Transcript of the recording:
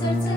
Certain.